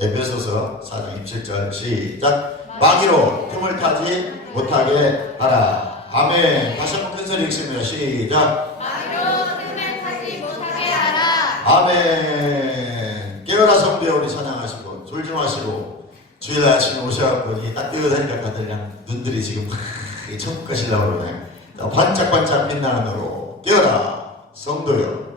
에베소서 4장 27절 시작. 마귀로 틈을 타지 못하게 하라. 아멘. 다시 한번 큰 소리 읽습니다. 시작. 마귀로 틈을 타지 못하게 하라. 아멘. 깨어라 성도여, 우리 찬양하시고 졸지 마시고 주일 아침에 오셔갖고 이 따뜻하니까 다들 그냥 눈들이 지금 천국 가시려고 그러네. 자, 반짝반짝 빛나는 너로 깨어라 성도여.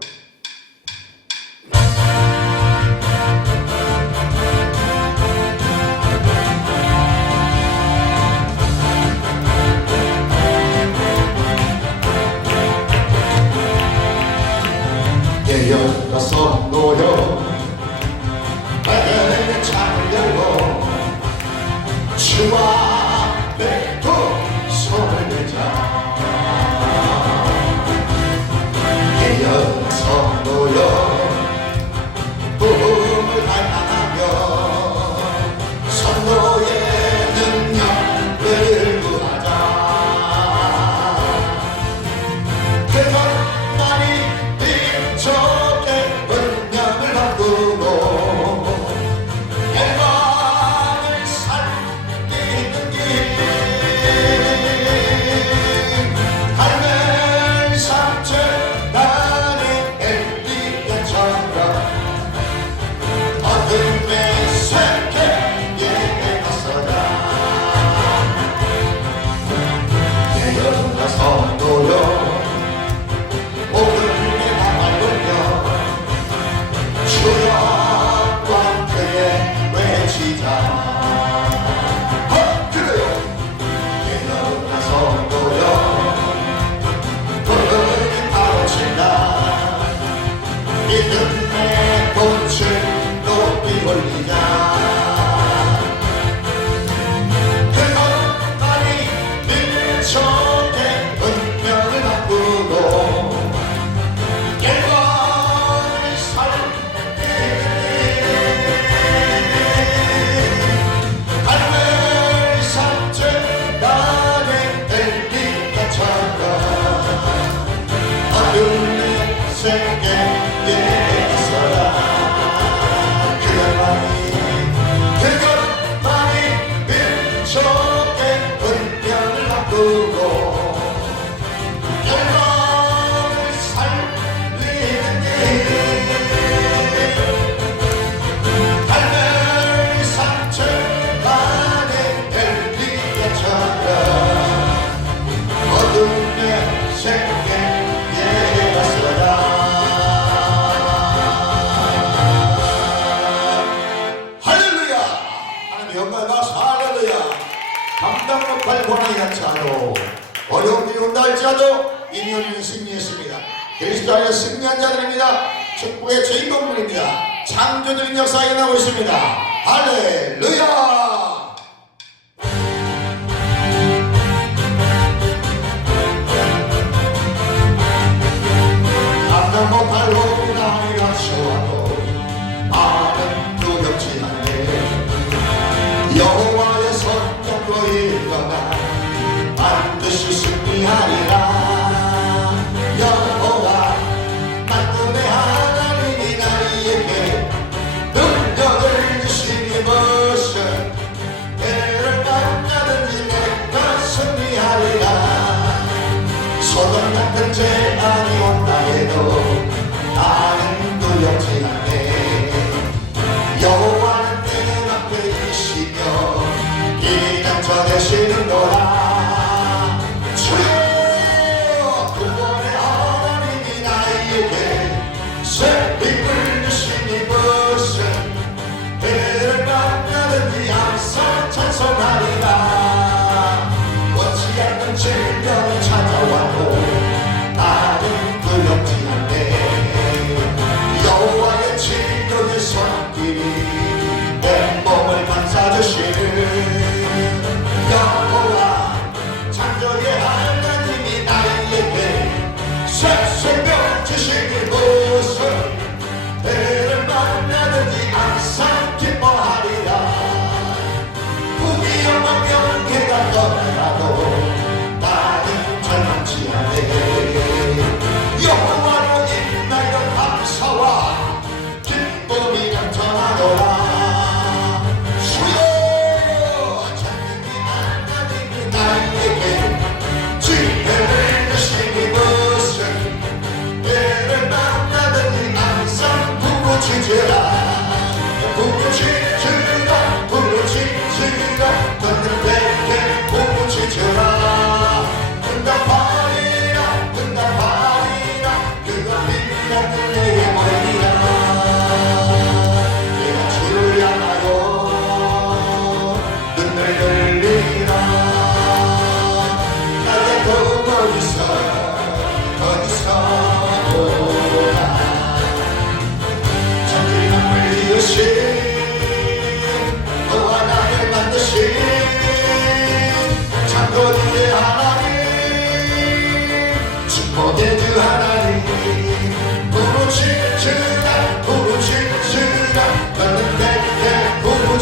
깨어라 성도여, 내 창을 열고 주와 맺고 손을 내자. 깨어라 성도여, 부흥을 갈망하며 성도의 능력을 구하자. 그것만이 인적의 운명을 바꾸고 영광을 살리는 길. 갈멜 산책 나는 엘리야처럼 어둠의 세계에 나서라. 깨어라 성도여, 오늘의 나를 돌려 주여 왕께 외치자. 그래요. 깨어라 성도여, 오늘의 가로친다. 믿음의 꽃을 높이 올리자. 그것만이 민족의 운명을 바꾸고 영광을 살리는 갈멜 산책 나는 엘리야처럼 어둠의 세계에 있어라. 그것만이 민족의 운명을 바꾸고 영광을 살리는 길. 갈멜 산책 나는 엘리야처럼 어둠의 세계에 가서라. 할렐루야. 하나님의 영광의 박수. 할렐루야. 감당 못할 고난이 닥쳐도 어려운 일이 온다 할지라도 이미 우리는 승리했습니다. 그리스도 안에 승리한 자들입니다. 축복의 주인공들입니다. 창조적인 역사가 일어나고 있습니다. 할렐루야. 감당 못할 고난이 닥쳐와도 나는 두렵지 않네. 여호와의 성령으로 일어나 반드시 승리하리라. 여호와 만군의 하나님이 나에게 능력을 주시니 무슨 해를 만나든지 내가 승리하리라. 소돔 같은 재앙이 온다 해도 나는 두렵지 않네. 여호와는 내 앞에 계시며 이장저 되시는도다. 주여, 구원의 하나님이 나에게 새 힘을 주시니 무슨 해를 만나든지 항상 찬송하리라. 원치 않는 질병이 찾아와도 나는 두렵지 않네. 여호와의 치료의 손길이 내 몸을 감싸주시는 여호와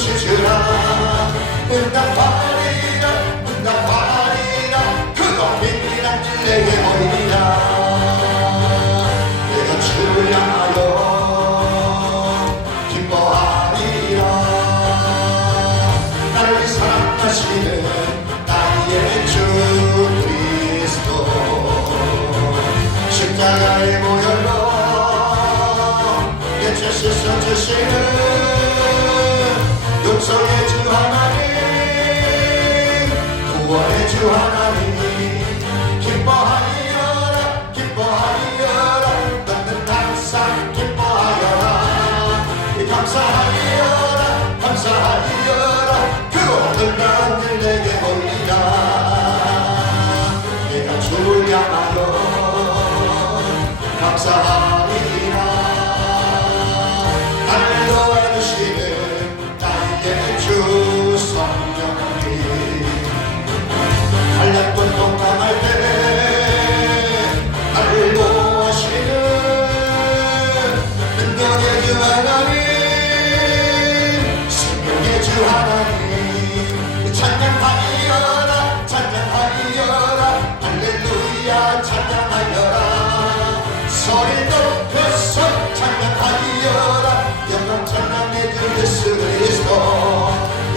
주라 응답하리라 응답하리라 그거 빛이란 줄 내게 보이리라 내가 주를 향하여 기뻐하리라 나를 사랑하시는 나의 주 그리스도 십자가의 보혈로 내 죄 씻어주시는 용서의 주 하나님 구원의 주 하나님 기뻐하리여라 기뻐하리여라 너는 항상 기뻐하여라 감사하리여라 감사하리여라 그 오늘 가운데 내게 올리라 내가 주를 향하여 감사하리라 나를 도와주시는 나의 주 성령님 한량돈 동감할 때 나를 도와주시는 능력의 주 하나님 생명의 주 하나님 찬양하리여라 찬양하리여라 할렐루야 찬양하여라 소리 높여서 찬양하리여라 영광 찬양의 주 예수 그리스도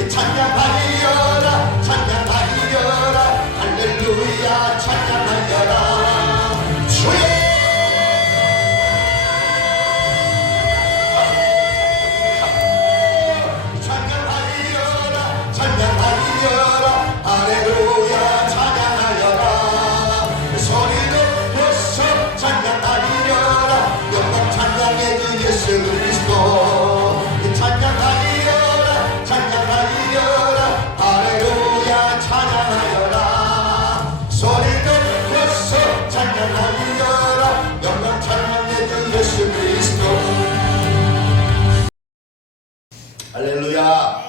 찬양하리여라 찬양하리여라 할렐루야 찬양하여라 주의 찬양하리여라 찬양하리여라 할렐루야 찬양하여라 소리 높여서 찬양하리여라 영광 찬양의 주 예수 그리스도 찬양하리여라 찬양하리여라 할렐루야 찬양하여라 소리 높여서 찬양하리여라 영광 찬양의 주 예수 그리스도 할렐루야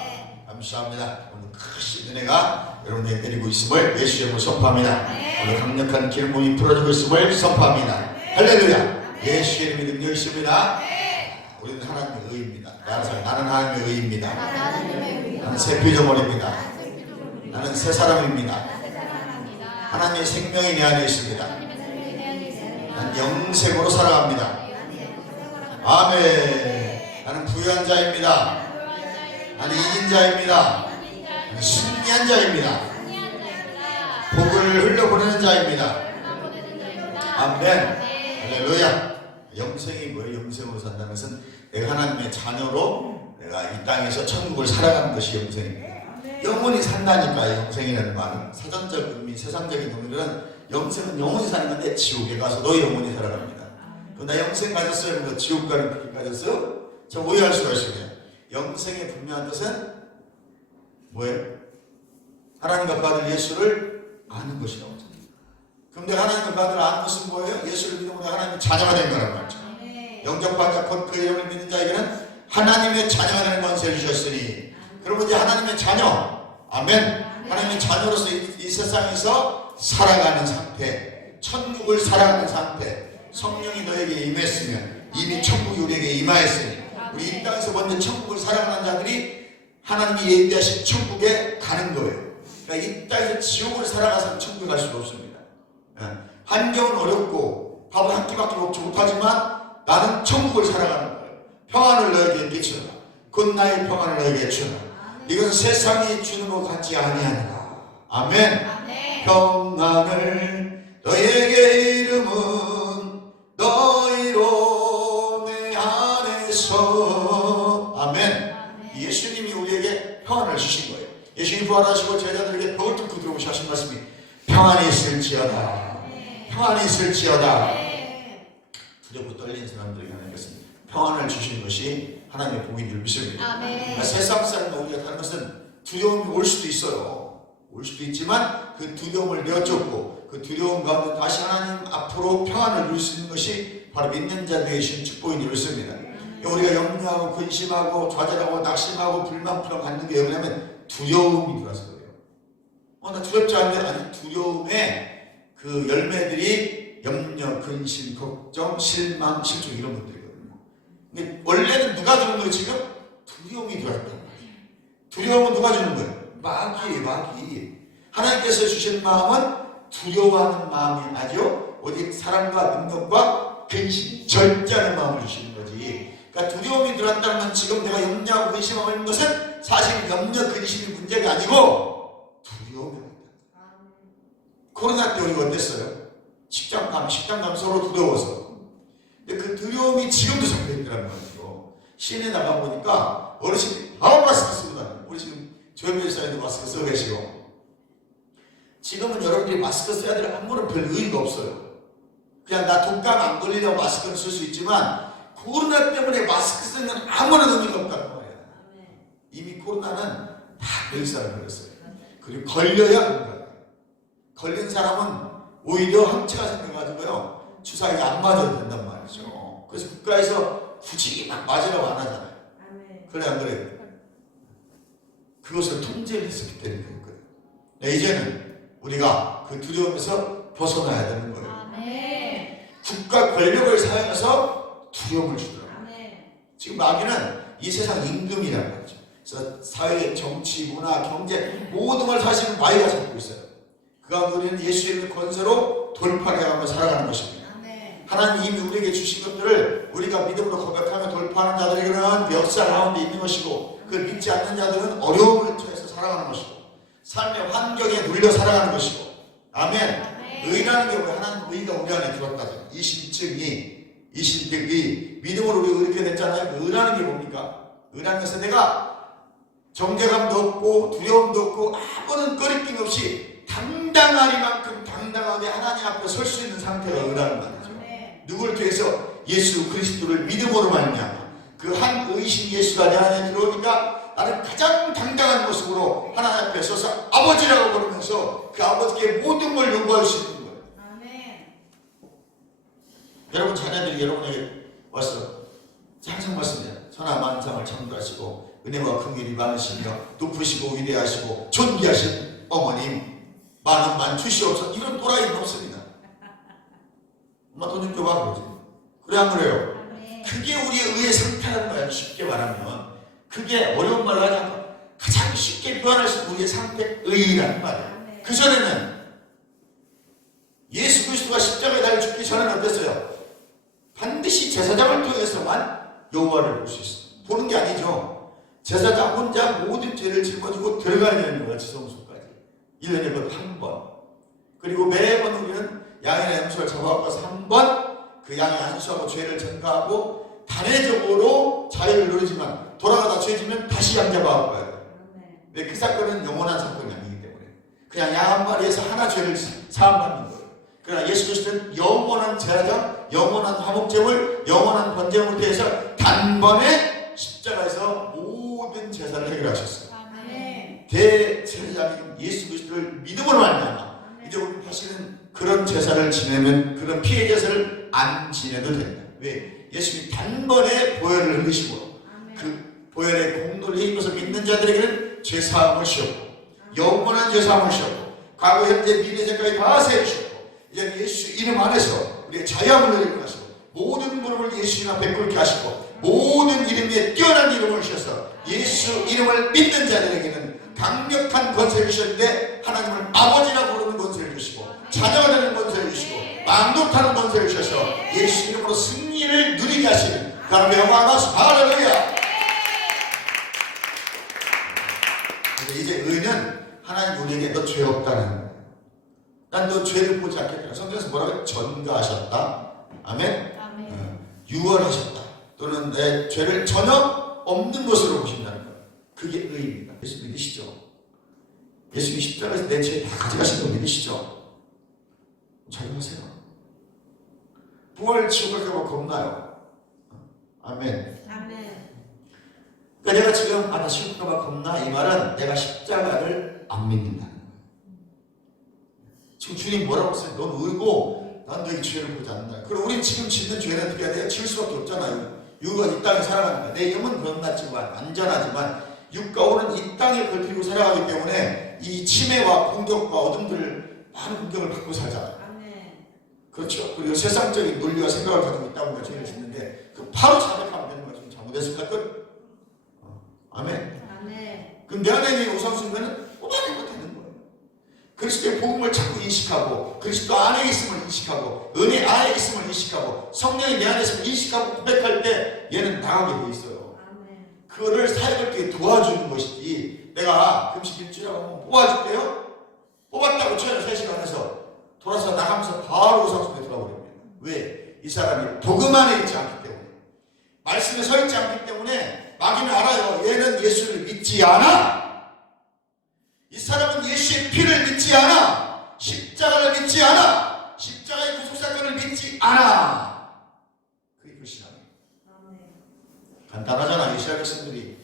감사합니다. 오늘 크신 은혜가 여러분에게 내리고 있음을 예수의 이름으로 선포합니다. 오늘 강력한 기름부음이 풀어지고 있음을 선포합니다. 할렐루야 예수의 이름이 능력이 있습니다. 우리는 하나님의 의입니다. 나는 하나님의 의입니다. 나는 새 피조물입니다. 나는 새 사람입니다. 하나님의 생명이 내 안에 있습니다. 나는 영생으로 살아갑니다. 아멘. 나는 부유한 자입니다. 나는 이긴 자입니다. 나는 승리한 자입니다. 복을 흘려보내는 자입니다. 아멘. 할렐루야. 영생이 뭐예요? 영생으로 산다는 것은 내가 하나님의 자녀로 내가 이 땅에서 천국을 살아가는 것이 영생입니다. 영원히 산다니까. 영생이라는 말은 사전적 의미, 세상적인 의미는 영생은 영원히 사는 건데 지옥에 가서도 영원히 살아갑니다. 그럼 나 영생 가졌어요? 뭐 지옥 가는 길 가졌어요? 저 오해할 수가 있어요. 영생의 분명한 뜻은 뭐예요? 하나님과 그 아들 예수를 아는 것이라고 하죠. 그럼 내가 하나님과 그 아들을 아는 것은 뭐예요? 예수를 믿음으로 하나님의 자녀가 된 거라고 하죠. 영접받아 곧 그 이름을 믿는 자에게는 하나님의 자녀가 되는 권세를 주셨으니 그러면 이제 하나님의 자녀 아멘 하나님의 자녀로서 이 세상에서 살아가는 상태 천국을 살아가는 상태 성령이 너에게 임했으면 이미 천국이 우리에게 임하였으니 우리 이 땅에서 먼저 천국을 살아가는 자들이 하나님이 예비하신 천국에 가는 거예요. 그러니까 이 땅에서 지옥을 살아가서 천국에 갈 수가 없습니다. 환경은 어렵고 밥을 한 끼밖에 먹지 못하지만 나는 천국을 살아가는 거예요. 평안을 너에게 끼치라. 곧 나의 평안을 너에게 주라. 이건 세상이 주는 것 같지 아니하니라. 아멘. 평안을 너에게 이름은 너희로 내 안에서. 아멘. 예수님이 우리에게 평안을 주신 거예요. 예수님이 부활하시고 제자들에게 벽을 뚫고 들어오시 하신 말씀이 평안이 있을지어다. 평안이 있을지어다. 두렵고 떨리는 사람들에게 하나님께서 평안을 주신 것이 하나님의 복인 줄 믿습니다. 그러니까 세상 사람과 우리가 다른 것은 두려움이 올 수도 있어요. 올 수도 있지만 그 두려움을 내어쫓고 그 두려움 가운데 다시 하나님 앞으로 평안을 누릴 수 있는 것이 바로 믿는 자들의 신 축복인 줄 믿습니다. 우리가 염려하고 근심하고 좌절하고 낙심하고 불만풀어 갖는 게 뭐냐면 두려움이 들어서 그래요. 나 두렵지 않은데 아니 두려움의 그 열매들이 염려, 근심, 걱정, 실망, 실족 이런 것들이거든요. 근데 원래는 누가 들은 거예요 지금? 두려움이 들어왔단 말이에요. 두려움은 누가 주는 거예요? 마귀. 하나님께서 주신 마음은 두려워하는 마음이 아니죠. 오직 사랑과 능력과 근심, 절제하는 마음을 주시는 거지. 그러니까 두려움이 들어왔다는 건 지금 내가 염려하고 근심하고 있는 것은 사실 염려, 근심이 문제가 아니고 두려움입니다. 코로나 때 우리가 어땠어요? 식당 가면 서로 두려워서. 근데 그 두려움이 지금도 상대있더라는 거죠. 시내 나가보니까 어르신이 다 마스크 쓰고 다녀요. 우리 지금 조현별사에도 마스크 쓰고 계시고. 지금은 여러분들이 마스크 써야 될 아무런 별 의의가 없어요. 그냥 나 독감 안 걸리려고 마스크를 쓸 수 있지만 코로나 때문에 마스크 쓰는 건 아무런 의미가 없다는 거예요. 이미 코로나는 다 걸린 사람이 걸렸어요. 그리고 걸려야 합니다. 걸린 사람은 오히려 항체가 생겨가지고요 주사위가 안 맞아도 된단 말이죠. 그래서 국가에서 굳이 막 맞으라고 안 하잖아요. 그래 안 그래요? 그것을 통제를 했었기 때문에 그런 거예요. 네, 이제는 우리가 그 두려움에서 벗어나야 되는 거예요. 국가 권력을 사용해서 두려움을 주더라고요. 지금 마귀는 이 세상 임금이라는 거죠. 그래서 사회, 정치, 문화, 경제 모든 걸 사실은 마귀가 잡고 있어요. 그 가운데 우리는 예수 이름의 권세로 돌파해가며 살아가는 것입니다. 하나님 이미 우리에게 주신 것들을 우리가 믿음으로 고백하며 돌파하는 자들에게는 역사 가운데 있는 것이고, 그걸 믿지 않는 자들은 어려움을 통해서 살아가는 것이고, 삶의 환경에 눌려 살아가는 것이고. 아멘. 의라는 게 뭐야? 하나님 의가 우리 안에 들었다죠. 이신득이 믿음으로 우리 의롭게 됐잖아요. 의라는 게 뭡니까? 의라는 것은 내가 정죄감도 없고 두려움도 없고 아무런 꺼리낌 없이 당당하리만큼 당당하게 하나님 앞에 설 수 있는 상태가 의라는 말이죠. 누구를 통해서? 예수 그리스도를 믿음으로 말미암아 그 한 의신 예수가 내 안에 들어오니까 나는 가장 당당한 모습으로 하나님 앞에 서서 아버지라고 부르면서 그 아버지께 모든 걸 요구할 수 있는 거예요. 여러분 자녀들이 여러분에게 와서 항상 말씀해요. 선한 만상을 참고하시고 은혜와 긍휼이 많으시며 높으시고 위대하시고 존귀하신 어머님 많은 주시옵소서. 이런 또라이는 없습니다. 엄마 돈 좀 줘봐 그러지. 그래 안 그래요? 그게 우리의 의의 상태라는 거예요. 쉽게 말하면 그게 어려운 말로 하지 않고 가장 쉽게 표현할 수 있는 우리의 상태 의의라는 말이에요. 그 전에는 예수 그리스도가 십자가에 달려 죽기 전에는 어땠어요? 반드시 제사장을 통해서만 여호와를 볼 수 있어요. 보는 게 아니죠. 제사장 혼자 모든 죄를 짊어지고 들어가야 되는 거예요. 지성소까지 1년에 한 번. 그리고 매번 우리는 양이나 염소를 잡아와서 한 번 그 양이 안수하고 죄를 전가하고 단회적으로 자유를 누리지만 돌아가다 죄지면 다시 양 잡아와야 돼요. 왜? 그 사건은 영원한 사건이 아니기 때문에 그냥 양 한 마리에서 하나 죄를 사함받는 거예요. 그러나 예수 그리스도는 영원한 제사장, 영원한 화목제물, 영원한 번제물을 통해서 단번에 십자가에서 모든 제사를 해결하셨어요. 대제사장인 예수 그리스도를 믿음으로 말미암아 이제 우리 다시는 그런 제사를 지내면 그런 피해 제사를 안 지내도 된다. 왜? 예수님이 단번에 보혈을 흘리시고 그 보혈의 공로를 힘입어서 믿는 자들에게는 죄사함을 주셨고 영원한 죄사함을 주셨고 과거 현재 미래세까지 다 세우셨고 이제 예수 이름 안에서 우리의 자유함을 누리게 하시고 모든 무릎을 예수 이름 앞에 꿇게 하시고 모든 이름 위에 뛰어난 이름을 주셔서 예수 이름을 믿는 자들에게는 강력한 권세를 주셨는데 하나님을 아버지라고 부르는 권세를 주시고 자녀가 되는 권세를 주시고 만독하는 권세를 주셔서 예수 이름으로 승리를 누리게 하시는 하나님의 영광과 할렐루야. 이제 의는 하나님 우리에게 너 죄 없다는 거예요. 난 너 죄를 보지 않겠다. 성경에서 뭐라고 해요? 전가하셨다. 아멘? 유월하셨다. 또는 내 죄를 전혀 없는 것으로 보신다는 거예요. 그게 의입니다. 예수 믿으시죠? 예수님이 십자가에서 내 죄 다 가져가신 거 믿으시죠? 잘 하세요. 부활 지옥 갈까 봐 겁나요. 아멘. 그러니까 내가 지금 나 지옥 갈까 봐 겁나 이 말은 내가 십자가를 안 믿는다는 거예요. 지금 주님 뭐라고 했어요? 넌 의고 난 너희 죄를 보지 않는다. 그럼 우리 지금 짓는 죄는 어떻게 해야 돼요? 지을 수밖에 없잖아요. 육은 이 땅에 살아가니까 내 영은 건강하지만 안전하지만 육과 오는 이 땅에 걸리고 살아가기 때문에 이 침해와 공격과 어둠들 많은 공격을 받고 살잖아요. 그렇죠. 그리고 세상적인 논리와 생각을 가지고 있다 보니까 죄를 짓는데 그 바로 자백하면 되는 거죠. 잘못했을 것. 아멘. 그럼 내 안에 있는 우상숭배는 뽑아내지 못하는 거예요. 그리스도의 복음을 자꾸 인식하고 그리스도 안에 있음을 인식하고 은혜 안에 있음을 인식하고 성령이 내 안에 있음을 인식하고 고백할 때 얘는 나가게 돼 있어요. 그거를 사역을 뒤에 도와주는 것이지 내가 금식 일주일하고 뽑아줄게요? 뽑았다고 쳐요. 3시간 안에서 돌아서 나가면서 바로 우상숭배 들어가버립니다. 왜? 이 사람이 복음 안에 있지 않기 때문에 말씀에 서 있지 않기 때문에 마귀는 알아요. 얘는 예수를 믿지 않아. 이 사람은 예수의 피를 믿지 않아. 십자가를 믿지 않아. 십자가의 구속사건을 믿지 않아. 그게 불신앙이에요. 간단하잖아. 이스라엘 백성들이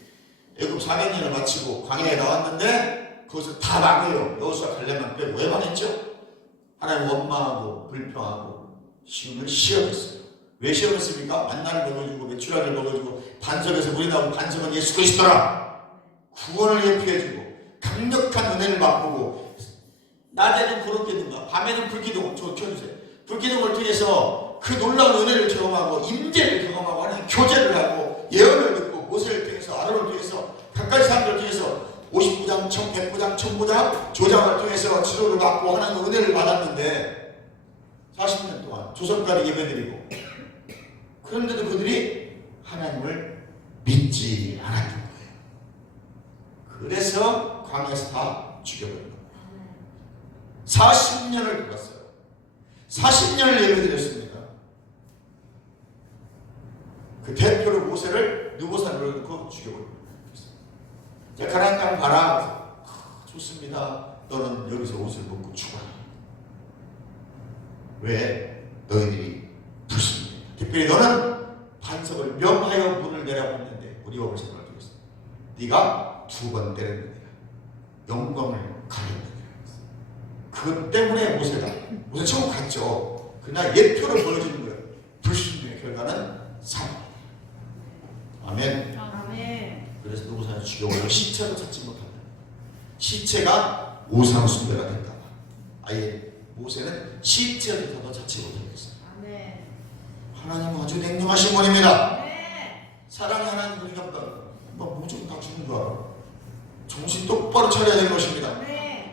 애굽 400년을 마치고 광야에 나왔는데 거기서 다 망해요. 여호수아 갈렙만 빼고. 왜 망했죠? 하나님 원망하고 불평하고 시험했어요. 왜 시험했습니까? 만나를 먹여주고 메추라를 먹여주고 반석에서 물이 나오고 반석은 예수 그리스도라. 구원을 예표해주고 강력한 은혜를 맛보고 낮에는 구름기둥과 밤에는 불기둥 켜주세요. 불기둥을 통해서 그 놀라운 은혜를 경험하고 임재를 경험하고 하나님 교제를 하고 예언을 듣고 모세를 통해서 아론을 통해서 각가지 사람들을 통해서 59장, 100부장, 1000부장 조장을 통해서 지도를 받고 하나님 은혜를 받았는데 40년 동안 조선까지 예배드리고 그런데도 그들이 하나님을 믿지 않았던 거예요. 그래서 광야에서 다 죽여버린 거예요. 40년을 돌았어요. 40년을 예배드렸습니다. 그 대표로 모세를 느보산에 올려놓고 죽여버린 거예요. 자, 가나안 땅 봐라. 좋습니다. 너는 여기서 옷을 벗고 죽어라. 왜? 너희들이 불순이다. 특별히 너는 반석을 명하여 문을 내려봤는데 우리 법을 생각을 통해서 네가 2번 때렸느니라. 영광을 가렸느니라. 그것 때문에 모세가 모세 천국 갔죠. 그러나 예표를 보여주는 거예요. 불순종의 결과는 사망. 아멘. 그래서 누구사를 죽여버려 시체도 찾지 못한다. 시체가 우상숭배가 됐다. 아예 모세는 시체부터도 찾지 못하겠어요. 하나님은 아주 냉정하신 분입니다. 사랑의 하나님 우리가 무조건 다 죽는 줄 알아. 정신 똑바로 차려야 되는 것입니다.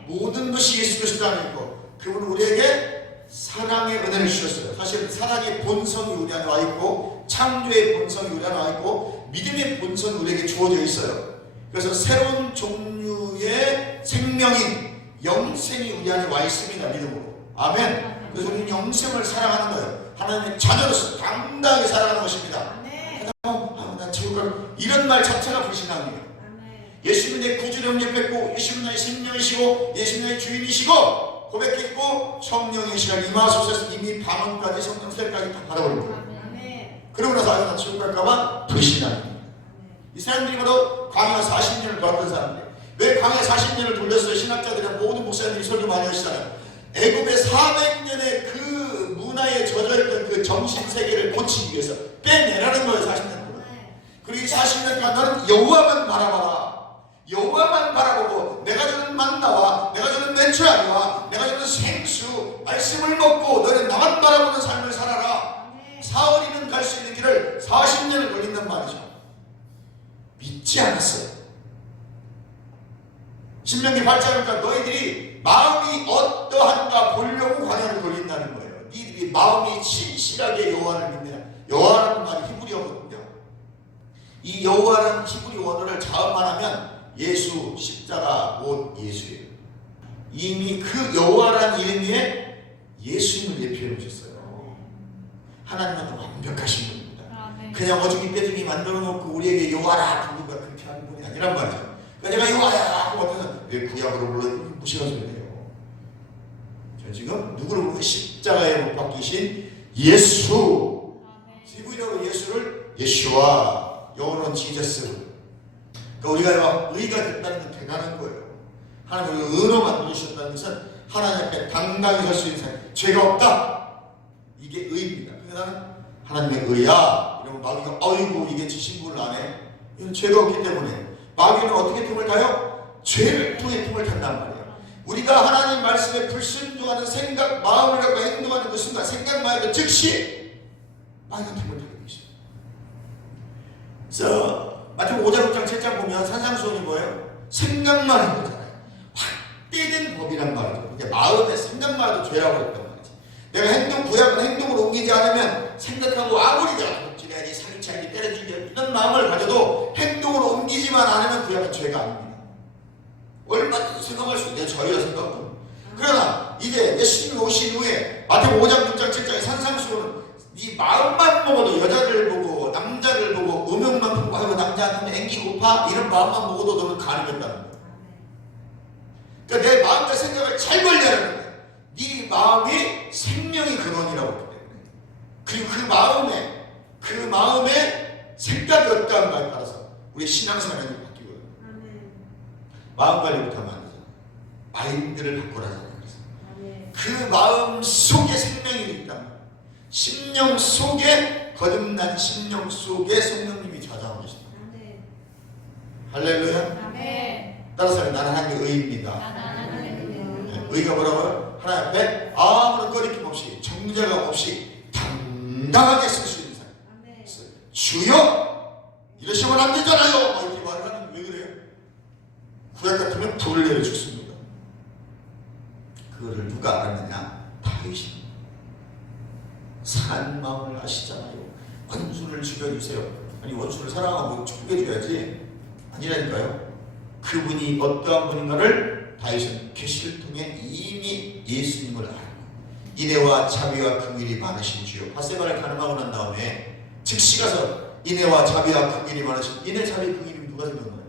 모든 것이 예수 그리스도 안에 있고 그분은 우리에게 사랑의 은혜를 주셨어요. 사실 사랑의 본성이 우리 안에 와 있고 창조의 본성이 우리 안에 와 있고 믿음의 본성이 우리에게 주어져 있어요. 그래서 새로운 종류의 생명인 영생이 우리 안에 와 있습니다. 믿음으로. 아멘. 그래서 우리는 영생을 사랑하는 거예요. 하나님의 자녀로서 당당하게 살아가는 것입니다. 난 지옥을 이런 말 자체가 불신앙이에요. 예수님은 내 구주를 영접했고 예수님은 나의 생명이시고 예수님은 나의 주인이시고 고백했고 성령의 시간 임하소서 이미 방언까지 성령세까지 다 받아버린 거예요. 그러고 나서 나 지옥 갈까봐 불신앙입니다. 이 사람들이 바로 광야 40년을 돌았던 사람들. 왜 광야 40년을 돌렸어요? 신학자들이나 모든 목사님들이 설교 많이 하시잖아요. 애굽의 400년의 그 문화에 젖어있던 그 정신세계를 고치기 위해서 빼내라는 거예요. 40년 동안. 그리고 40년 동안 너는 여호와만 바라봐라. 여호와만 바라보고 내가 주는 만나와 내가 주는 메추라기와 내가 주는 생수 말씀을 먹고 너는 나만 바라보는 삶을 살아라. 사흘이면 갈 수 있는 길을 40년을 걸린단 말이죠. 믿지 않았어요. 신명기 8장이니까 너희들이 마음이 어떠한가 보려고 광야를 돌린다는 거예요. 너희들이 마음이 진실하게 여호와를 믿느냐. 여호와라는 말이 히브리어거든요. 이 여호와라는 히브리 원어를 자음만 하면 예수, 십자가, 곧 예수예요. 이미 그 여호와라는 이름 위에 예수님을 예표해 보셨어요. 하나님은 완벽하신 분입니다. 그냥 어중이 빼중이 만들어 놓고 우리에게 여호와라 부르가 그렇게 하는 분이 아니란 말이죠. 그러니까 내가 여호와야 하고 어떤 왜 구약으로 불러 무시한 소리예요. 저 지금 누구를 부르는 십자가에 못 박히신 예수. 히브리어로 예수를 예수와 영어로는 지저스. 그러니까 우리가 의가 됐다는 건 대단한 거예요. 하나님 우리가 의로만 부르셨다는 것은 하나님 앞에 당당히 설 수 있는 사람. 죄가 없다. 이게 의입니다. 그러니까 나는 하나님의 의야. 이러면 마귀가 어이구 이게 지 신분을 안 해. 이건 죄가 없기 때문에. 마귀는 어떻게 틈을 타요? 죄를 통해 틈을 탄단 말이에요. 우리가 하나님 말씀에 불순종하는 생각, 마음을 갖고 행동하는 그 순간 생각만 해도 즉시 마귀가 틈을 타게 되죠. 그래서 마태복음 5장 6장 7장 보면 산상수훈이 뭐예요? 생각만 해보잖아요. 확대된 법이란 말이죠. 이게 마음의 생각만 해도 죄라고 했단 말이지. 내가 행동 구약을 행동으로 옮기지 않으면 생각하고 아무리 내가 돕지내야지 사기차기 때려주기 이런 마음을 가져도 행동으로 옮기지만 않으면 구약은 죄가 아닙니다. 얼마든지 생각할 수 있는 자유야 생각은. 그러나 이제 예수님이 오신 후에 마태복음 5장 6장 7장의 산상수훈은 네 마음만 먹어도 여자를 보고 남자를 보고 음욕만 풍부하고 남자한테 앵기 고파 이런 마음만 먹어도 너는 가늠했다는 거야. 그러니까 내 마음과 생각을 잘 관리하는 거야. 네 마음이 생명의 근원이라고 했기 때문에. 그리고 그 마음에 생각이 어떠한가에 따라서 우리 신앙생활이 바뀌거든. 마음 관리 못하면 안 되잖아. 마인드를 바꾸라잖아. 그 마음 속에 생명이 있단 말이야. 심령 속에 거듭난 심령 속에 성령님이 좌장하고 계신다. 할렐루야. 따라서 나는 하나님의 의입니다. 네, 의가 뭐라고요? 하나님 앞에 아무런 거리낌 없이 정죄감 없이 당당하게 쓸 수 있는 사람. 주여 이러시면 안 되잖아요. 이렇게 말을 하는 왜 그래요? 구약 같으면 불을 내려 죽습니다. 그거를 누가 알았느냐? 다윗이. 사랑하는 마음을 아시잖아요. 원수를 죽여주세요. 아니 원수를 사랑하고 죽여줘야지. 아니라니까요. 그분이 어떠한 분인가를 다윗은 계시를 통해 이미 예수님을 알고 인애와 자비와 긍휼이 많으신 주요. 밧세바를 가늠하고 난 다음에 즉시 가서 인애와 자비와 긍휼이 많으신 인애 자비 긍휼이 누가 생각나요?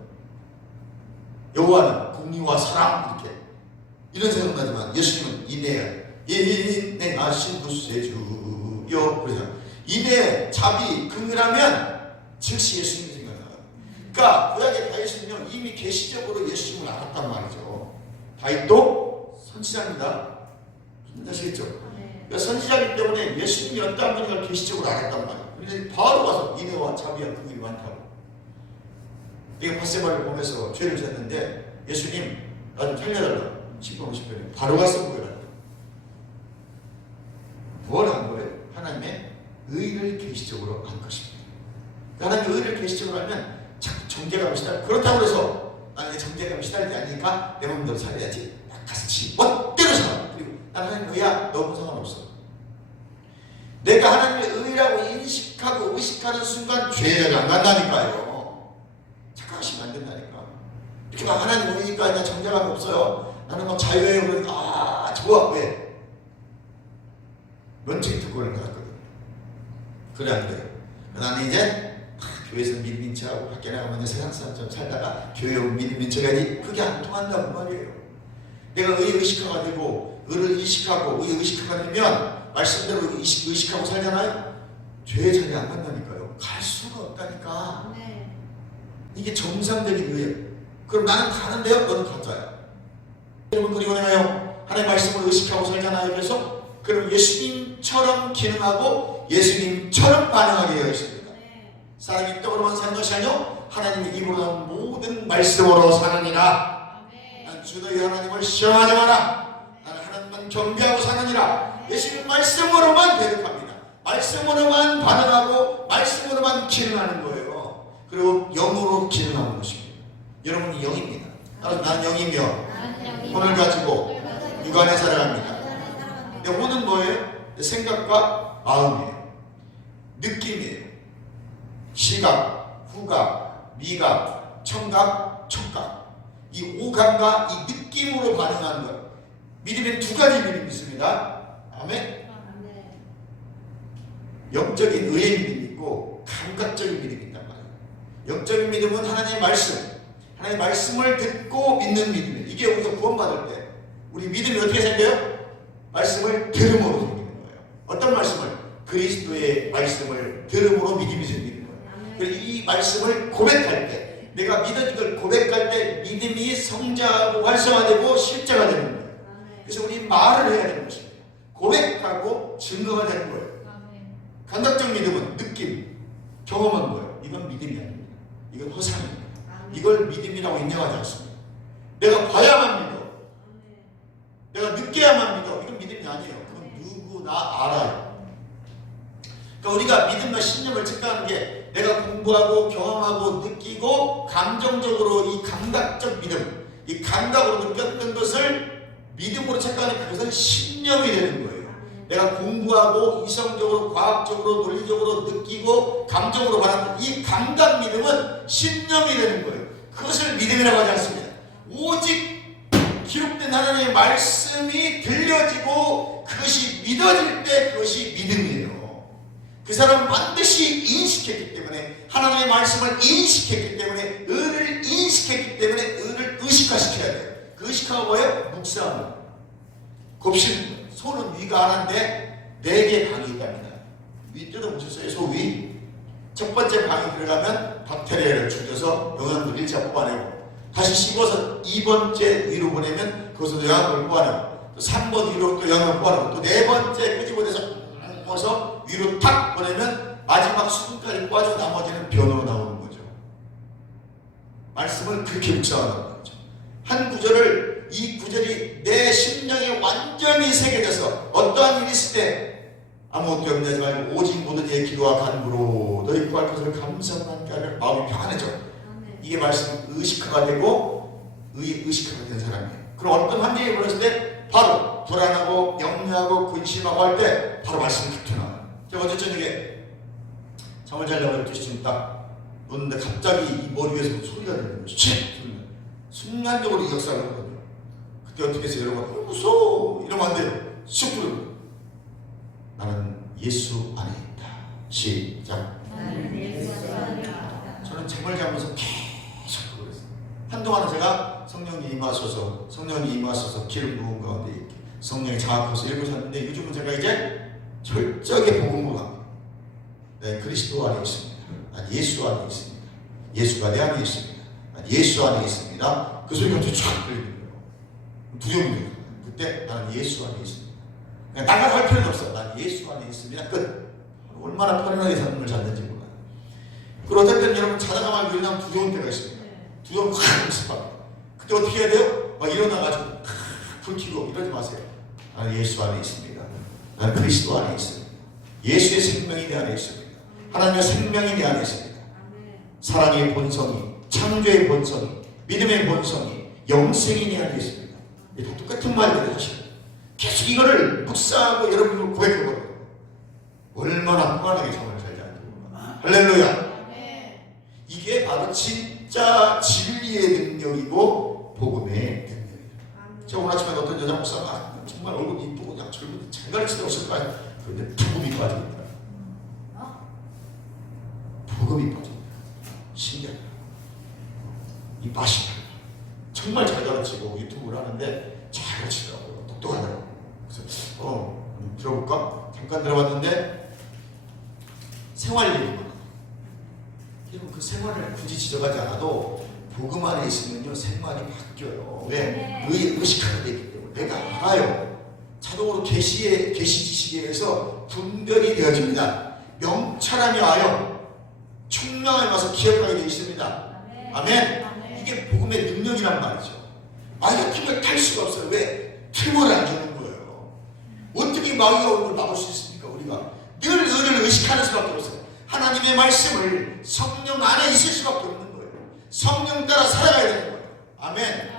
여호와는 공의와 사랑 이런 생각나지만 예수님은 인내하신 구세주요. 그래서 인내, 자비, 긍휼하면 즉시 예수님이 생각나요. 그러니까 구약의 다윗은요 이미 계시적으로 예수님을 알았단 말이죠. 다윗도 선지자입니다. 아시겠죠? 그러니까 선지자이기 때문에 예수님이 어떤 분인가 계시적으로 알았단 말이에요. 그래서 바로 와서 인내와 자비와 긍휼이 많다고. 이게 밧세바를 보면서 죄를 졌는데 예수님 나 좀 살려달라. 10번 50번에 바로 가서 뭐라 뭘 한 거예요? 하나님의 의를 계시적으로 한 것입니다. 하나님의 의를 계시적으로 하면 자꾸 정죄감이 시달. 그렇다고 해서 나는 정죄감이 시달리지 않으니까 내 마음대로 살아야지. 가서 지 멋대로 살아. 그리고 난 하나님의 의야 너무 상관없어. 내가 하나님의 의라고 인식하고 의식하는 순간 죄를 안 간다니까요. 착각하시면 안 된다니까. 이렇게 막 하나님 의니까 그냥 정죄감이 없어요. 나는 막 자유해요. 그러니까 좋아. 왜? 면책 특권을 받았거든. 그래 안 그래? 나는 이제 교회에서 믿는 척하고 밖에 나가면 세상 사람처럼 살다가 교회 오면 믿는 척해야지. 그게 안 통한다고 말이에요. 내가 의 의식화가 되고 의를 의식하고 의 의식화가 되면 말씀대로 의식하고 살잖아요. 죄의 자리에 안 간다니까요. 갈 수가 없다니까. 이게 정상적인 의예요. 그럼 나는 가는데요. 너는 가짜야. 여러분 그리고 내가요 하나님의 말씀을 의식하고 살잖아요. 그래서 그럼 예수님처럼 기능하고 예수님처럼 반응하게 되어 있습니다. 사람이 떡으로만 사는 것이 아니요 하나님의 입으로 나온 모든 말씀으로 사느니라. 난 주 너희 하나님을 시험하지 마라. 나는 하나님만 경배하고 사느니라. 예수님 말씀으로만 대적합니다. 말씀으로만 반응하고 말씀으로만 기능하는 거예요. 그리고 영으로 기능하는 것입니다. 여러분이 영입니다. 나는 영이며 혼을 가지고 육안에 살아갑니다. 근데 혼은 뭐예요? 생각과 마음이에요. 느낌이에요. 시각, 후각, 미각, 청각, 촉각. 이 오감과 이 느낌으로 반응하는 것. 믿음엔 두 가지 믿음이 있습니다. 아멘. 영적인 의의 믿음이 있고 감각적인 믿음이 있단 말이에요. 영적인 믿음은 하나님의 말씀, 하나님의 말씀을 듣고 믿는 믿음이에요. 이게 우리가 구원받을 때 우리 믿음이 어떻게 생겨요? 말씀을 들음으로 생기는 거예요. 어떤 말씀을? 그리스도의 말씀을 들음으로 믿음이 생기는 거예요. 그리고 이 말씀을 고백할 때 내가 믿은 걸 고백할 때 믿음이 성장하고 활성화되고 실제가 되는 거예요. 그래서 우리 말을 해야 되는 것입니다. 고백하고 증거가 되는 거예요. 감각적 믿음은 느낌, 경험은 뭐예요? 이건 믿음이 아닙니다. 이건 허상입니다. 이걸 믿음이라고 인정하지 않습니다. 내가 봐야만 믿어. 내가 느껴야만 믿어. 이건 믿음이 아니에요. 그건 누구나 알아요. 그러니까 우리가 믿음과 신념을 측정하는 게 내가 공부하고 경험하고 느끼고 감정적으로 이 감각적 믿음, 이 감각으로 느꼈던 것을 믿음으로 착각하니까 그것은 신념이 되는 거예요. 내가 공부하고 이성적으로 과학적으로 논리적으로 느끼고 감정으로 받았던 이 감각 믿음은 신념이 되는 거예요. 그것을 믿음이라고 하지 않습니다. 오직 기록된 하나님의 말씀이 들려지고 그것이 믿어질 때 그것이 믿음이에요. 그 사람은 반드시 인식했기 때문에, 하나님의 말씀을 인식했기 때문에, 의를 인식했기 때문에 의를 의식화시켜야 돼요. 그 의식화가 뭐예요? 묵상, 곱씹는. 소는 위가 하나인데 4개 방이 있답니다. 위 뜯어보셨어요? 소 위. 첫 번째 방에 들어가면 박테리아를 죽여서 영양분 일자 뽑아내고, 다시 씹어서 2번째 위로 보내면 그것으로 영양분을 뽑아내고, 또 3번 위로 또 영양분을 뽑아내고, 또 4번째 끄집어내서 모아서 위로 탁 보내면 마지막 수분까지 빠져 나머지는 변으로 나오는 거죠. 말씀을 그렇게 묵상하는 거죠. 한 구절을, 이 구절이 내 심령에 완전히 새겨져서 어떠한 일이 있을 때 아무것도 염려하지 말고 오직 모든 이의 기도와 간구로 너희 구할 것을 감사하는 자를 마음이 평안해져. 이게 말씀 의식화가 되고 의식화가 된 사람이에요. 그럼 어떤 환경이 벌어졌을 때 바로 불안하고 염려하고 근심하고 할 때 바로 말씀이 탁 튀어나와요. 제가 어제 저녁에 잠을 자려고 12시쯤 딱 누웠는데 갑자기 이 머리 위에서 소리가 들리는 거죠. 순간적으로 이 역사를 하거든요. 그때 어떻게 해서 여러분 무서워 이러면 안 돼요. 쑥 들어요. 나는 예수 안에 있다. 시작. 저는 잠을 자면서 계속 그랬어요. 한동안은 제가 성령이 임하셔서 기름 부은 가운데 이렇게 성령이 장악해서 읽으셨는데, 요즘은 제가 이제 철저하게 복음으로 갑니다. 네, 그리스도 안에 있습니다. 난 예수 안에 있습니다. 예수가 내 안에 있습니다. 난 예수 안에 있습니다. 그 소리가 쫙 들리는 거예요. 두려움이. 그때 나는 예수 안에 있습니다. 그냥 나가갈 필요는 없어. 난 예수 안에 있습니다. 끝. 얼마나 편안하게 삶을 잤는지 몰라요. 그리고 어떨 때는 여러분 자다가 말고 일어나면 두려운 때가 있습니다. 두려움 확 연습하고. 그때 어떻게 해야 돼요? 막 일어나가지고 불 켜고 이러지 마세요. 나는 예수 안에 있습니다. 나는 그리스도 안에 있습니다. 예수의 생명이 내 안에 있습니다. 하나님의 생명이 내 안에 있습니다. 사랑의 본성이, 창조의 본성이, 믿음의 본성이, 영생이 내 안에 있습니다. 다 똑같은 말들을 하시는, 계속 이거를 묵상하고 여러분을 고백해버려요. 얼마나 평안하게 잠을 잘 자는지 몰라. 할렐루야. 이게 바로 진짜 진리의 능력이고 복음의 능력이에요. 제가 오늘 아침에 어떤 여자 목사가 정말 얼굴이 이쁘고 그냥 젊은이 잘 가르치다 오실까요? 그런데 복음이 빠집니다. 복음이 빠집니다. 신기하다. 이 맛이 정말 잘 가르치고 유튜브를 하는데 잘 가르치더라고요. 똑똑하더라고요. 그래서 들어볼까? 잠깐 들어봤는데 생활 얘기구나. 여러분 그 생활을 굳이 지적하지 않아도 복음 안에 있으면요 생활이 바뀌어요. 왜? 의식하게 되기 때문에 내가 알아요. 자동으로 계시 지식에 의해서 분별이 되어집니다. 명찰함이 와요. 총명함이 와서 기억하게 되어 있습니다. 아멘. 이게 복음의 능력이란 말이죠. 마귀가 틈을 탈 수가 없어요. 왜? 틈을 안 주는 거예요. 어떻게 마귀가 오는 걸 막을 수 있습니까? 우리가 늘 의를 의식하는 수밖에 없어요. 하나님의 말씀을 성령 안에 있을 수밖에 없는 거예요. 성령 따라 살아가야 되는 거예요. 아멘.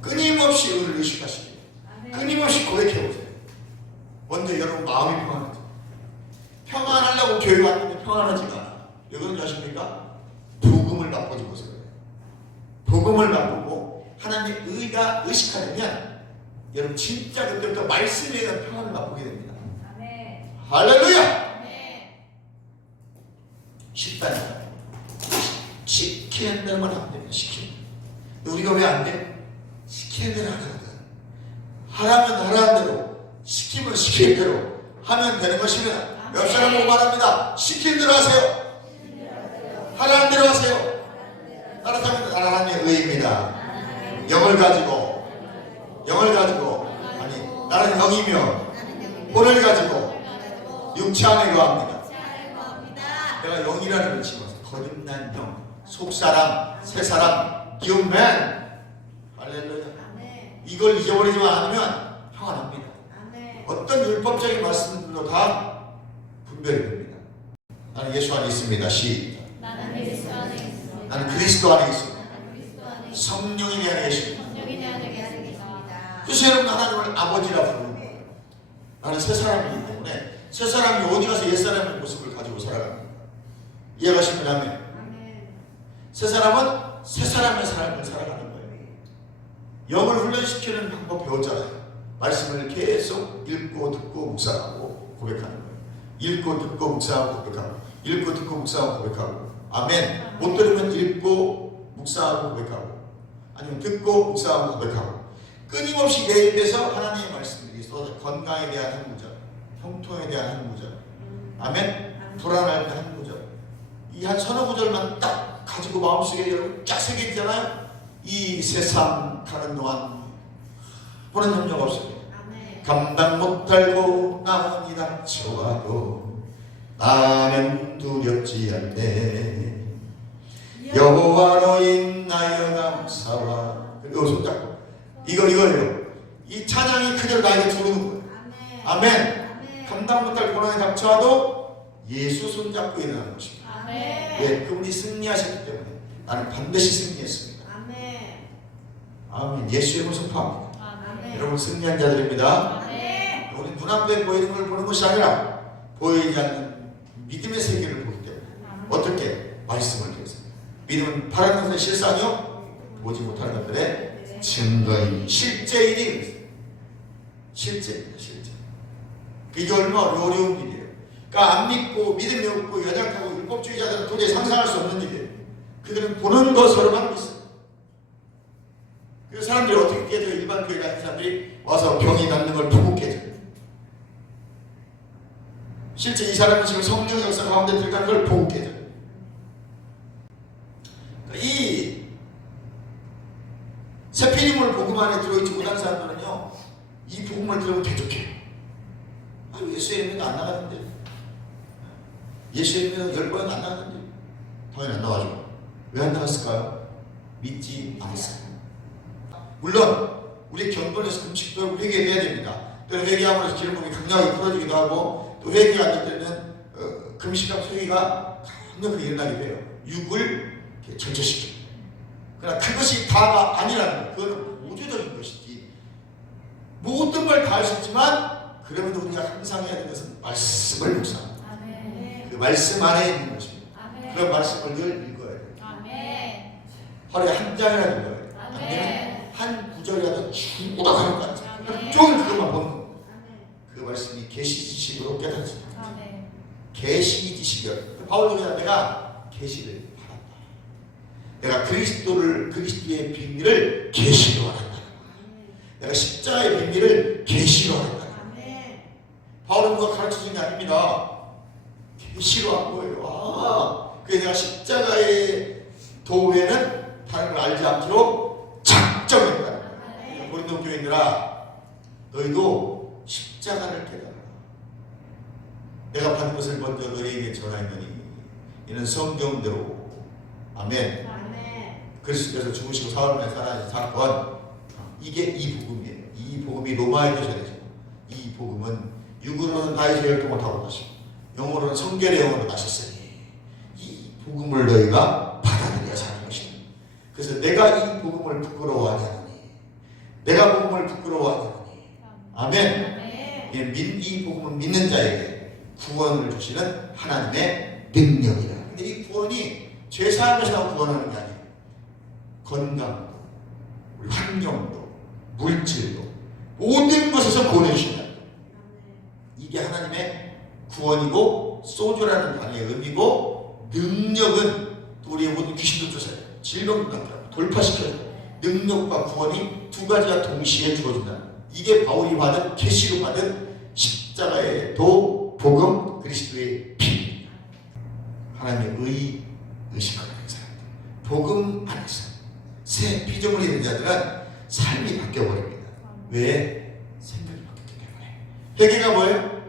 끊임없이 의를 의식하시고 끊임없이 고백해보세요. 먼저 여러분 마음이 평안하죠. 평안하려고 교회 왔는데 평안하지가 않아. 왜 그런지 아십니까? 복음을 바꿔주고서 그래요. 복음을 바꾸고 하나님의 의가 의식하려면 여러분 진짜 그때부터 말씀에 대한 평안을 맛보게 됩니다. 할렐루야! 쉽다니까. 시키는 대로만 하면 됩니다. 시키는 대로. 우리가 왜 안 돼? 시키는 대로 하거든. 하라면 하라는 대로, 시키면 시키는 대로 하면 되는 것입니다. 몇 사람 보고 말합니다. 시키는 대로 하세요. 하라는 대로 하세요. 따라하면 하나님의 의입니다. 영을 가지고 아니 나는 영이며 본을 가지고 육체 안에 거합니다. 내가 영이라는 걸 집어서 거듭난 영, 속사람, 새사람, 뉴맨. 할렐루야. 이걸 잊어버리지만 않으면 평안합니다. 어떤 율법적인 말씀들도 다 분별이 됩니다. 나는 예수 안에 있습니다. 시작. 나는 예수 안에 있습니다. 나는 그리스도 안에 있습니다. 나는 그리스도 안에 있습니다. 성령이 내 안에 계십니다. 성령이 내 안에 계십니다. 그래서 여러분 하나님을 아버지라 부르는 거예요. 나는 새 사람이기 때문에 새 사람이 어디 가서 옛 사람의 모습을 가지고 살아갑니다. 이해가십니까? 아멘. 새 사람은 새 사람의 삶을 살아가는 거예요. 영을 훈련시키는 방법 배웠잖아요. 말씀을 계속 읽고 듣고 묵상하고 고백하는 거예요. 읽고 듣고 묵상하고 고백하고, 읽고 듣고 묵상하고 고백하고. 아멘. 못 들으면 읽고 묵상하고 고백하고, 아니면 듣고 묵상하고 고백하고. 끊임없이 내 입에서 하나님의 말씀들이 쏟아져. 건강에 대한 한 구절, 형통에 대한 한 구절, 아멘. 불안할 때 한 구절, 이 한 서너 구절만 딱 가지고 마음속에 여러분 쫙 새겨있잖아요. 이 세상 가는 동안 보는 염려가 없습니다. 감당 못하고 남이 닥쳐와도 나는 두렵지 않네. 여호와 너인 나여 감사와. 그리고 손잡고 이거예요. 이 찬양이 그대로 나에게 들어오는 거예요. 아멘. 감당 못할 고난에 닥쳐와도 예수 손잡고 일어나는 것입니다. 왜? 그분이 승리하셨기 때문에 나는 반드시 승리했습니다. 아멘. 예수의 모습 팝니다. 여러분 승리한 자들입니다. 우리 눈앞에 보이는 걸 보는 것이 아니라 보이지 않는 믿음의 세계를 보기 때문에 어떻게? 말씀을 통해서. 믿음은 바라는 것의 실상이요 보지 못하는 것들의 증거인 실제 일이 실제입니다. 실제. 이게 얼마나 어려운 일이에요. 그러니까 안 믿고 믿음이 없고 연약하고 율법주의자들은 도저히 상상할 수 없는 일이에요. 그들은 보는 것으로만 믿어요. 그 사람들이 어떻게 깨져요? 일반 교회 같은 사람들이 와서 병이 낫는 걸 보고 깨져요. 실제 이 사람은 지금 성령 역사 가운데 들어가는 걸 보고 깨져요. 그러니까 이 새피림물 복음 안에 들어있지 못한 사람들은요, 이 복음을 들으면 대적해요. 예수의 이름은 안 나가는데, 예수의 이름은 10번 안 나가는데, 당연히 안 나가죠. 왜 안 나갔을까요? 믿지 않았어요. 물론 우리 견본에서 금식도 하고 회개해야 됩니다. 또 회개함으로써 기름부음이 강력하게 풀어지기도 하고, 또 회개 안 될 때는 금식하고 회개가 강력하게 일어나게 돼요. 육을 절제시켜요. 그러나 그것이 다가 아니라는 거예요. 그건 우주적인 것이지. 모든 걸 다 할 수 있지만 그럼에도 우리가 항상 해야 되는 것은 말씀을 묵상합니다. 그 말씀 안에 있는 것입니다. 그런 말씀을 늘 읽어야 돼요. 하루에 한 장이라도 읽어야 돼요. 아니면 한 구절이라도 충분히 하는 것 같아요. 종일 그것만 보는 거예요. 그 말씀이 계시 지식으로 깨닫습니다. 계시 지식이요. 바울이 내가 계시를 받았다. 내가 그리스도의 비밀을 계시로 알았다. 내가 십자가의 비밀을 계시로 알았다. 바울은 누가 가르쳐준 게 아닙니다. 계시로 한 거예요. 그래서 내가 십자가의 도에는 다른 걸 알지 않기로 작정했다. 고린도 교인들아, 너희도 십자가를 깨달아라. 내가 받은 것을 먼저 너희에게 전하였느니 이는 성경대로. 아멘. 그리스도께서 죽으시고 사흘 만에 살아나신 사건, 이게 이 복음이에요. 이 복음이 로마에 계셔야죠. 이 복음은 육으로는 다윗의 혈통을 타고 가시고 영으로는 성결의 영으로 나셨으니 이 복음을 너희가 받아들여야 사는 것이다. 그래서 내가 이 복음을 부끄러워하냐니, 내가 복음을 부끄러워하냐니. 아멘. 이 복음은 믿는 자에게 구원을 주시는 하나님의 능력이다. 근데 이 구원이 죄사함에서 구원하는 게 아니에요. 건강도, 우리 환경도, 물질도, 모든 것에서 구원해 주신다. 이게 하나님의 구원이고, 소주라는 단어의 의미고, 능력은 또 우리의 모든 귀신도 쫓아요. 질병도 낫더라고 돌파시켜요. 능력과 구원이 두 가지가 동시에 주어진다. 이게 바울이 받은, 계시로 받은 십자가의 도, 복음, 그리스도의 피. 하나님의 의식하는 사람들, 복음 안에서 새 피조물이 된 자들은 삶이 바뀌어버립니다. 왜? 생각이 바뀌었기 때문에. 회개가 뭐예요?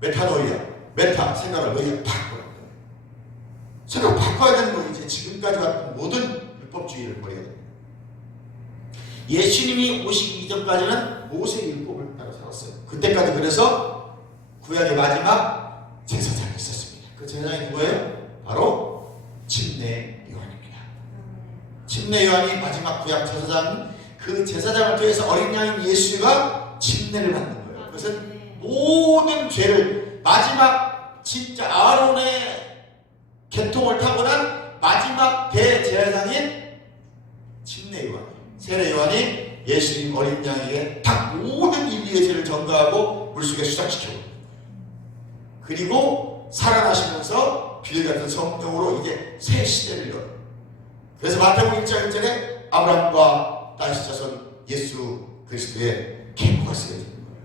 메타노이아. 메타, 생각을 너희가 바꿔야 돼요. 생각 바꿔야 되는 거. 이제 지금까지 같은 모든 율법주의를 버려야 됩니다. 예수님이 오시기 이전까지는 모세의 율법을 따라 살았어요. 그때까지. 그래서 구약의 마지막 제사장이 있었습니다. 그 제사장이 누구예요? 바로 침례 요한입니다. 침례 요한이 마지막 구약 제사장, 그 제사장을 통해서 어린 양인 예수가 침례를 받는 거예요. 그것은 모든 죄를 마지막 진짜 아론의 계통을 타고난 마지막 대제사장인 침례 요한, 세례 요한이 예수님 어린 양에게 딱 모든 인류의 죄를 전가하고 물속에 수장시켜요. 그리고 살아나시면서 비둘기 같은 성령으로 이제 새 시대를 열어요. 그래서 마태복음 1장 1절에 아브라함과 다윗의 자손 예수 그리스도의 계보가 쓰여진 거예요.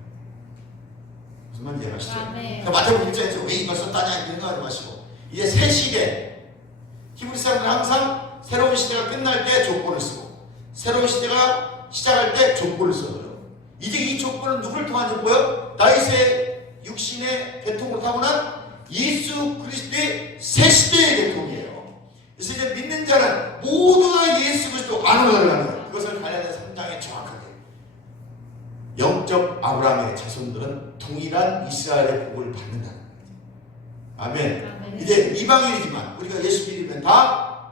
무슨 말인지 이해하시죠? 그러니까 마태복음 1장에서 왜 이걸 썼다냐 이런 거 하지 마시고, 이제 새 시대, 히브리 사람들은 항상 새로운 시대가 끝날 때 조건을 쓰고 새로운 시대가 시작할 때 조건을 써요. 이제 이 조건은 누구를 통한 조건이요? 다윗의 육신의 계통으로 타고난 예수 그리스도의 새 시대의 계통이에요. 그래서 이제 믿는 자는 모두가 예수 그리스도 안으로 들어가는 거예요. 그것을 갈라디아 3장에 정확하게, 영적 아브라함의 자손들은 동일한 이스라엘의 복을 받는다는 거예요. 아멘. 아멘. 이제 이방인이지만 우리가 예수 믿으면 다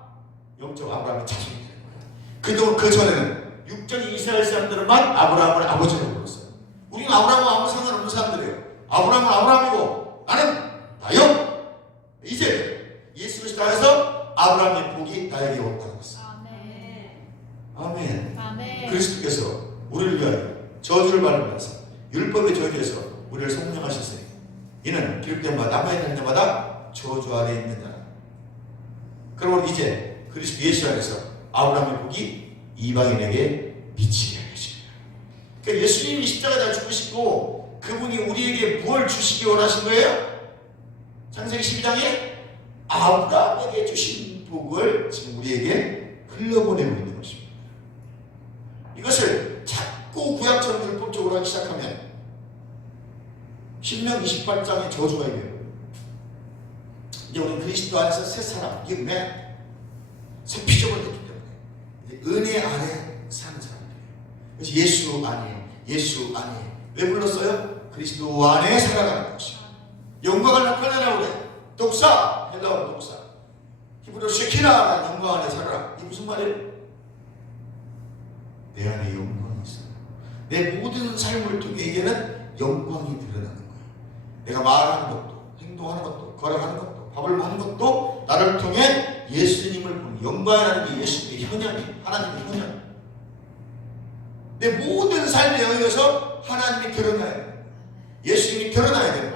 영적 아브라함의 자손이 되는 거예요. 그동안 그 전에는 육적인 이스라엘 사람들만 아브라함을 아버지라고 불렀어요. 우리는 아브라함과 아무 상관없는 사람들이에요. 아브라함은 아브라함이고 나는 나요. 이제 예수 그리스도 안에서 아브라함의 복이 나에게 왔다고 했어요. 아멘. 아멘. 그리스도께서 우리를 위하여 저주를 받으면서 율법의 저주에서 우리를 성령하셨으니 이는 기록된 바 남아 있는 자마다 저주 아래 있는 자. 그러므로 이제 그리스도 예수 안에서 아브라함의 복이 이방인에게 미치게 하십니다. 그러니까 예수님이 십자가에 죽으시고 그분이 우리에게 무엇을 주시기 원하신 거예요? 창세기 12장에 아브라함에게 주신 복을 지금 우리에게 흘러보내고 있는 것입니다. 이것을 자꾸 구약처럼 율법적으로 하기 시작하면 신명기 28장의 저주가 있네요. 이제 우리는 그리스도 안에서 새 사람, 이게 왜? 새 피조물 됐기 때문에 이제 은혜 아래 사는 사람들이에요. 그래서 예수 안에, 예수 안에 왜 불렀어요? 그리스도 안에 살아가는 것이요. 영광을 나타내라고 그래. 독사, 헬라어로 독사. 히브리어로 쉐키나라는 영광 안에 살아라. 이게 무슨 말이에요? 내 안에 영광이 있어요. 내 모든 삶을 통해 이제는 영광이 드러나는 거예요. 내가 말하는 것도, 행동하는 것도, 걸어가는 것도, 밥을 먹는 것도 나를 통해 예수님을 보는 영광이라는 게 예수님의 현현이, 하나님의 현현. 내 모든 삶에 영역에서 하나님이 드러나야 돼요. 예수님이 드러나야 돼요.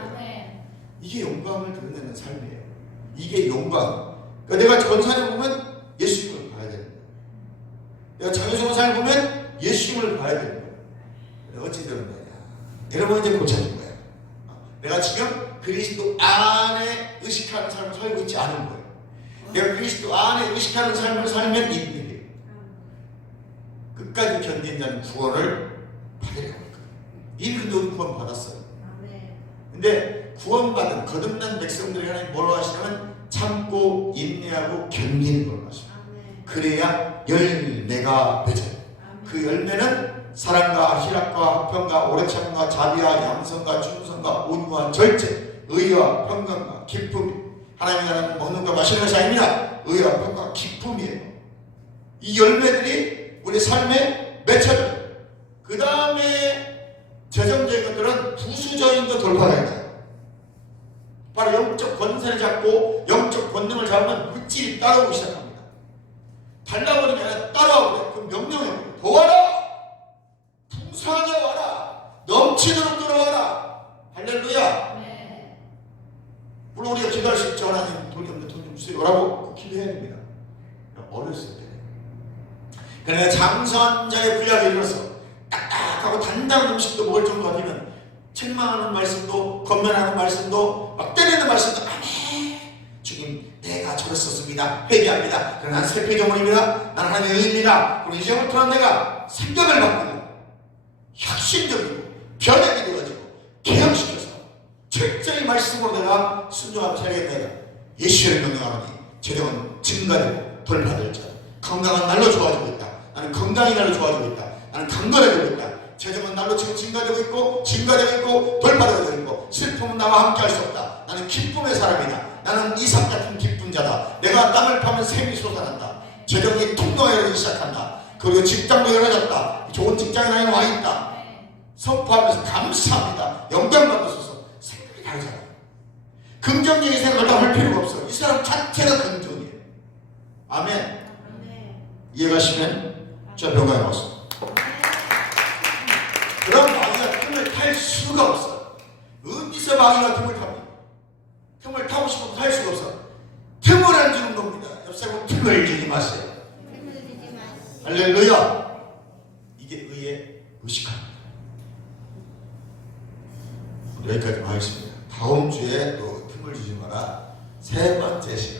이게 영광을 드러내는 삶이에요. 이게 영광. 그러니까 내가 전산을 보면 예수님을 봐야 됩니다. 내가 자유스러운 삶을 보면 예수님을 봐야 됩니다. 어찌 드러나냐? 여러분 이제 고쳐진 거예요. 내가 지금 그리스도 안에 의식하는 삶을 살고 있지 않은 거예요. 내가 그리스도 안에 의식하는 삶을 살면 이기게 돼요. 끝까지 견딘 자는 구원을 받으려고 할 거예요. 이미 근데 구원 받았어요. 근데 구원받은 거듭난 백성들이 하나님 뭘로 하시냐면 참고 인내하고 견디는 걸로 하십니다. 그래야 열매가 되죠. 그 열매는 사랑과 희락과 화평과 오래 참과 자비와 양성과 충성과 온유와 절제, 의와 평강과 기쁨. 하나님의 나라는 먹는 것 마시는 것이 아닙니다. 의와 평강과 기쁨이에요. 이 열매들이 우리 삶에 맺혀져요. 그 다음에 재정적인 것들은 부수적인 것 돌파해야 돼요. 바로 영적 권세를 잡고 영적 권능을 잡으면 물질이 따라오기 시작합니다. 달라고 그러면 아니라 따라오고 그래. 그럼 명령해요. 더 와라! 풍성하게 와라! 넘치도록 들어와라! 할렐루야! 물론 우리가 기도할 수 있죠. 하나님 돈이 없는데 돈 좀 주세요라고 기도해야 됩니다. 어렸을 때. 그러나 장선자의 분량에 이르러서 딱딱하고 단단한 음식도 먹을 정도 아니면 책망하는 말씀도 건면하는 말씀도 막 때리는 말씀도 아멘 주님 내가 저랬었습니다. 회개합니다. 그러나 난 새 피조물입니다. 난 하나님의 의입니다. 그리고 이제부터는 내가 생각을 바꾸고 혁신적이고 변하게 되어지고 개혁시켜서 철저히 말씀으로 내가 순종하고 살겠다. 예수를 명령하니 재정은 증가되고 돌파될 자 건강한 날로 좋아지고 있다. 나는 건강이 날로 좋아지고 있다. 나는 강건해지고 있다. 재정은 날로 날로 지금 증가되고 있고 돌파되고 있고 슬픔은 나와 함께 할 수 없다. 나는 기쁨의 사람이다. 나는 이삭 같은 기쁜 자다. 내가 땅을 파면 샘이 솟아난다. 재정이 통통해지기 시작한다. 그리고 직장도 열어졌다. 좋은 직장에 나는 와 있다. 선포하면서 감사합니다. 영광 받으소서. 생각이 다르잖아. 긍정적인 생각을 다 할 필요가 없어. 이 사람 자체가 긍정이에요. 아멘. 이해가시면 저 병가에 왔어. 그런 마귀가 틈을 탈 수가 없어. 어디서 마귀가 틈을 탑니까? 틈을 타고 싶으면 탈 수가 없어. 틈을 안 주는 겁니다. 옆 사람 틈을 주지 마세요. 할렐루야. 이게 의의 의식합니다. 여기까지 하겠습니다. 다음 주에 또 틈을 주지 마라. 세 번째 시간.